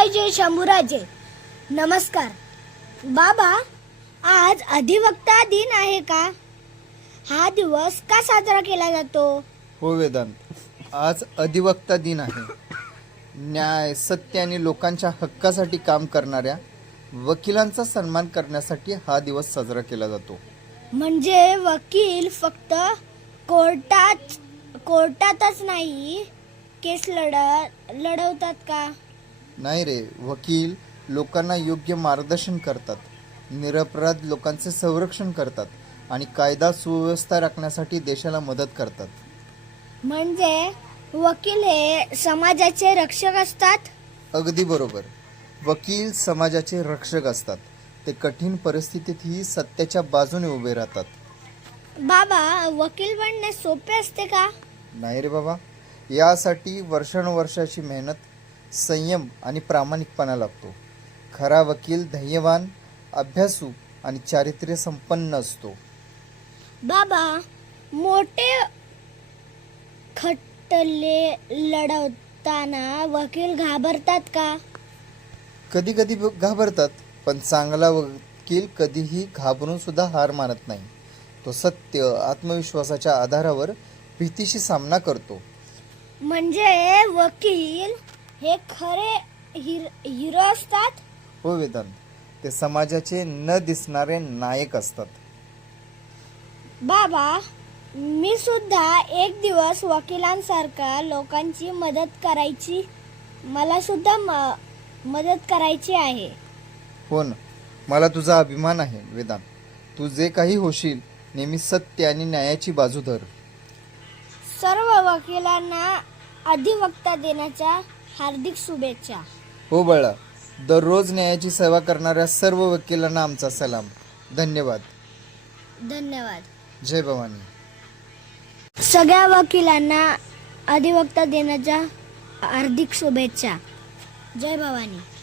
जय जय शंभूराजे नमस्कार. बाबा आज अधिवक्ता दिन आहे का? हा दिवस का साजरा केला जातो? हो वेदांत. आज अधिवक्ता दिन आहे. न्याय सत्य आणि लोकांच्या हक्कासाठी काम करणाऱ्या वकिलांचा सन्मान करण्यासाठी हा दिवस साजरा केला जातो. म्हणजे वकील फक्त कोर्टात कोर्टातच नाही केस लढ लढवतात का? नाही रे वकील लोकांना योग्य मार्गदर्शन करतात. निरपराध लोकांचे संरक्षण करतात आणि कायदा सुव्यवस्था राखण्यासाठी देशाला मदत करतात. म्हणजे वकील हे समाजाचे रक्षक असतात? अगदी बरोबर. वकील समाजाचे रक्षक असतात. ते कठीण परिस्थितीतही सत्याच्या बाजूने उभे राहतात. बाबा वकील बनणे सोपे असते का? नाही रे बाबा. यासाठी वर्षानुवर्षाची मेहनत संयम आणि प्रामाणिकपणा लागतो. खरा वकील धैर्यवान अभ्यासू आणि चारित्र्य संपन्न असतो. बाबा मोठे खटले लढवताना वकील घाबरतात का? कधी कधी घाबरतात पण चांगला वकील कधीही घाबरून सुद्धा हार मानत नाही. तो सत्य आत्मविश्वासाच्या आधारावर भीतीशी सामना करतो. म्हणजे वकील हे खरे हिर असतात? हो वेदांत. ते समाजाचे न दिसणारे नायक असतात. बाबा मी सुद्धा एक दिवस वकिलांसारखा लोकांची मदत करायची मला सुद्धा म- मदत करायची आहे. हो ना. मला तुझा अभिमान आहे वेदांत. तू जे काही होशील नेहमी सत्य आणि न्यायाची बाजू धर. सर्व वकिलांना अधिवक्ता देण्याच्या हार्दिक शुभेच्छा. हो बळा दररोज न्यायाची सेवा करणाऱ्या सर्व वकिलांना आमचा सलाम. धन्यवाद. धन्यवाद. जय भवानी. सगळ्या वकिलांना अधिवक्ता देण्याच्या हार्दिक शुभेच्छा. जय भवानी.